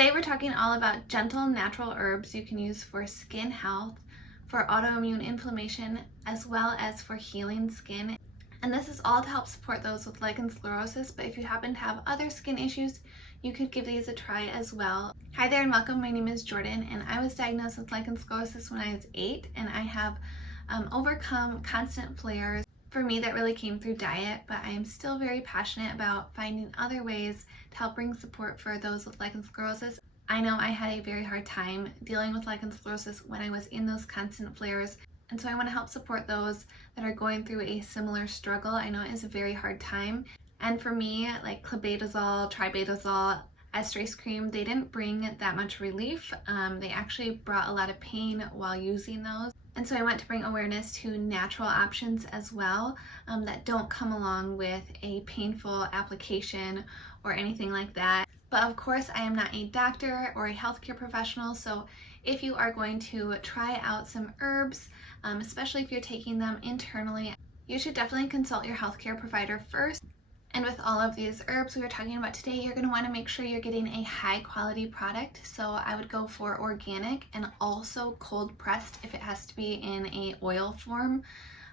Today we're talking all about gentle natural herbs you can use for skin health, for autoimmune inflammation, as well as for healing skin. And this is all to help support those with lichen sclerosus, but if you happen to have other skin issues, you could give these a try as well. Hi there and welcome. My name is Jordan and I was diagnosed with lichen sclerosus when I was 8, and I have overcome constant flares. For me, that really came through diet, but I am still very passionate about finding other ways to help bring support for those with lichen sclerosus. I know I had a very hard time dealing with lichen sclerosus when I was in those constant flares, and so I want to help support those that are going through a similar struggle. I know it is a very hard time, and for me, like clobetasol, tribetazol, estrase cream, they didn't bring that much relief. They actually brought a lot of pain while using those. And so I want to bring awareness to natural options as well that don't come along with a painful application or anything like that. But of course, I am not a doctor or a healthcare professional, so if you are going to try out some herbs, especially if you're taking them internally, you should definitely consult your healthcare provider first. And with all of these herbs we were talking about today, you're going to want to make sure you're getting a high quality product. So I would go for organic and also cold pressed if it has to be in a oil form.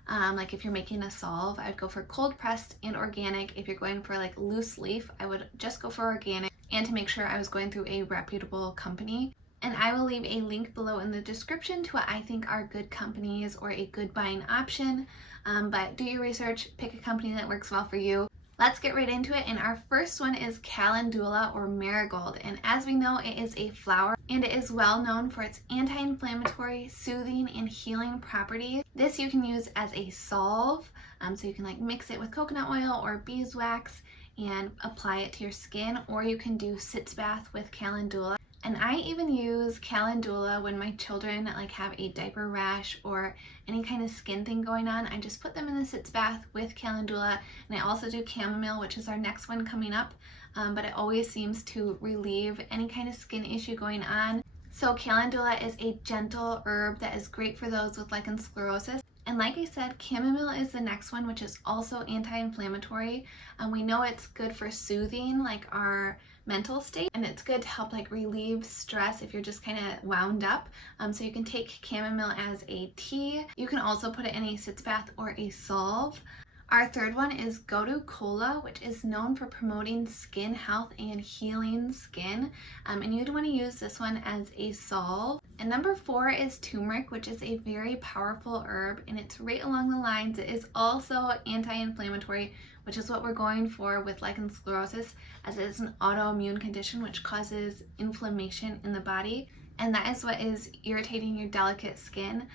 Like if you're making a salve, I would go for cold pressed and organic. If you're going for like loose leaf, I would just go for organic, and to make sure I was going through a reputable company. And I will leave a link below in the description to what I think are good companies or a good buying option. But do your research, pick a company that works well for you. Let's get right into it, and our first one is calendula or marigold, and as we know, it is a flower and it is well known for its anti-inflammatory, soothing, and healing properties. This you can use as a salve, so you can like mix it with coconut oil or beeswax and apply it to your skin, or you can do sitz bath with calendula. And I even use calendula when my children like have a diaper rash or any kind of skin thing going on. I just put them in the sitz bath with calendula, and I also do chamomile, which is our next one coming up, but it always seems to relieve any kind of skin issue going on. So calendula is a gentle herb that is great for those with lichen sclerosus. And like I said, chamomile is the next one, which is also anti-inflammatory. We know it's good for soothing like our mental state, and it's good to help like relieve stress if you're just kind of wound up. So you can take chamomile as a tea. You can also put it in a sitz bath or a salve. Our third one is gotu kola, which is known for promoting skin health and healing skin, and you'd want to use this one as a salve. And number 4 is turmeric, which is a very powerful herb, and it's right along the lines. It is also anti-inflammatory, which is what we're going for with lichen sclerosus, as it is an autoimmune condition which causes inflammation in the body, and that is what is irritating your delicate skin.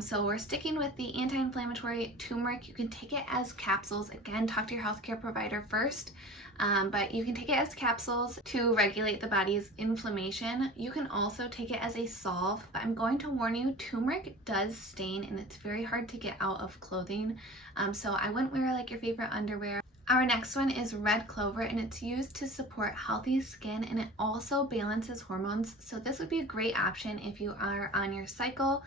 So we're sticking with the anti-inflammatory turmeric. You can take it as capsules. Again, talk to your healthcare provider first, but you can take it as capsules to regulate the body's inflammation. You can also take it as a salve, but I'm going to warn you, turmeric does stain and it's very hard to get out of clothing, so I wouldn't wear like your favorite underwear. Our next one is red clover, and it's used to support healthy skin, and it also balances hormones. So this would be a great option if you are on your cycle,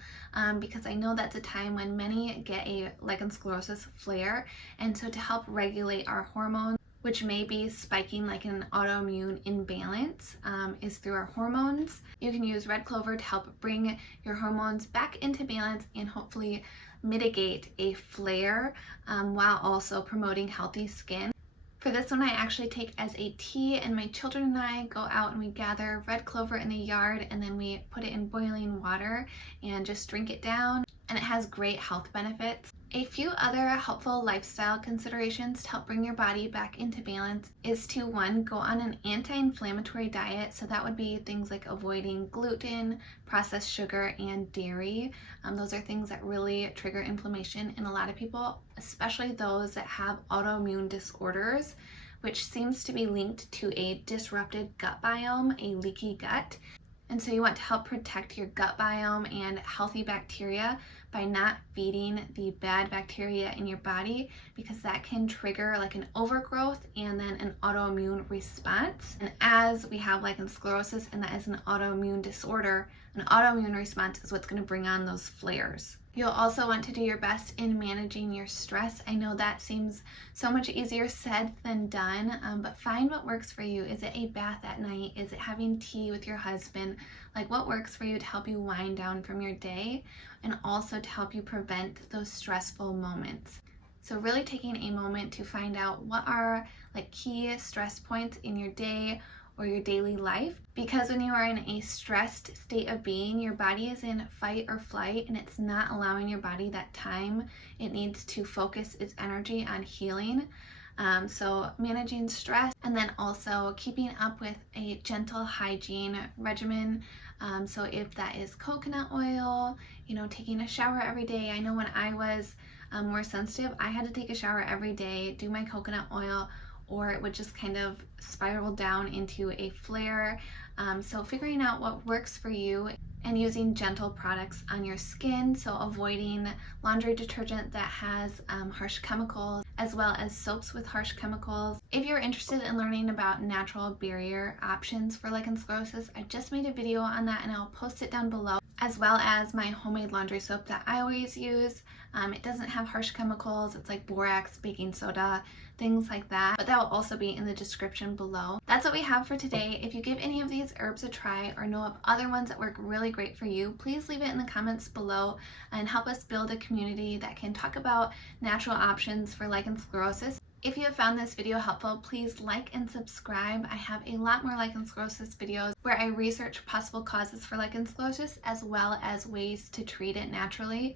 because I know that's a time when many get a lichen sclerosus flare, and so to help regulate our hormones, which may be spiking like an autoimmune imbalance, is through our hormones. You can use red clover to help bring your hormones back into balance and hopefully mitigate a flare while also promoting healthy skin. For this one, I actually take as a tea, and my children and I go out and we gather red clover in the yard, and then we put it in boiling water and just drink it down, and it has great health benefits. A few other helpful lifestyle considerations to help bring your body back into balance is to, 1, go on an anti-inflammatory diet. So that would be things like avoiding gluten, processed sugar, and dairy. Those are things that really trigger inflammation in a lot of people, especially those that have autoimmune disorders, which seems to be linked to a disrupted gut biome, a leaky gut. And so you want to help protect your gut biome and healthy bacteria by not feeding the bad bacteria in your body, because that can trigger like an overgrowth and then an autoimmune response. And as we have lichen sclerosus, and that is an autoimmune disorder, an autoimmune response is what's going to bring on those flares. You'll also want to do your best in managing your stress. I know that seems so much easier said than done, but find what works for you. Is it a bath at night? Is it having tea with your husband? Like, what works for you to help you wind down from your day and also to help you prevent those stressful moments? So really taking a moment to find out what are like key stress points in your day or your daily life, because when you are in a stressed state of being, your body is in fight or flight and it's not allowing your body that time it needs to focus its energy on healing. So managing stress, and then also keeping up with a gentle hygiene regimen. So if that is coconut oil, taking a shower every day. I know when I was more sensitive, I had to take a shower every day, do my coconut oil, or it would just kind of spiral down into a flare. So figuring out what works for you and using gentle products on your skin, so avoiding laundry detergent that has harsh chemicals, as well as soaps with harsh chemicals. If you're interested in learning about natural barrier options for lichen sclerosus, I just made a video on that and I'll post it down below, as well as my homemade laundry soap that I always use. It doesn't have harsh chemicals. It's like borax, baking soda, things like that, but that will also be in the description below. That's what we have for today. If you give any of these herbs a try or know of other ones that work really great for you, please leave it in the comments below and help us build a community that can talk about natural options for lichen sclerosus. If you have found this video helpful, please like and subscribe. I have a lot more lichen sclerosus videos where I research possible causes for lichen sclerosus as well as ways to treat it naturally.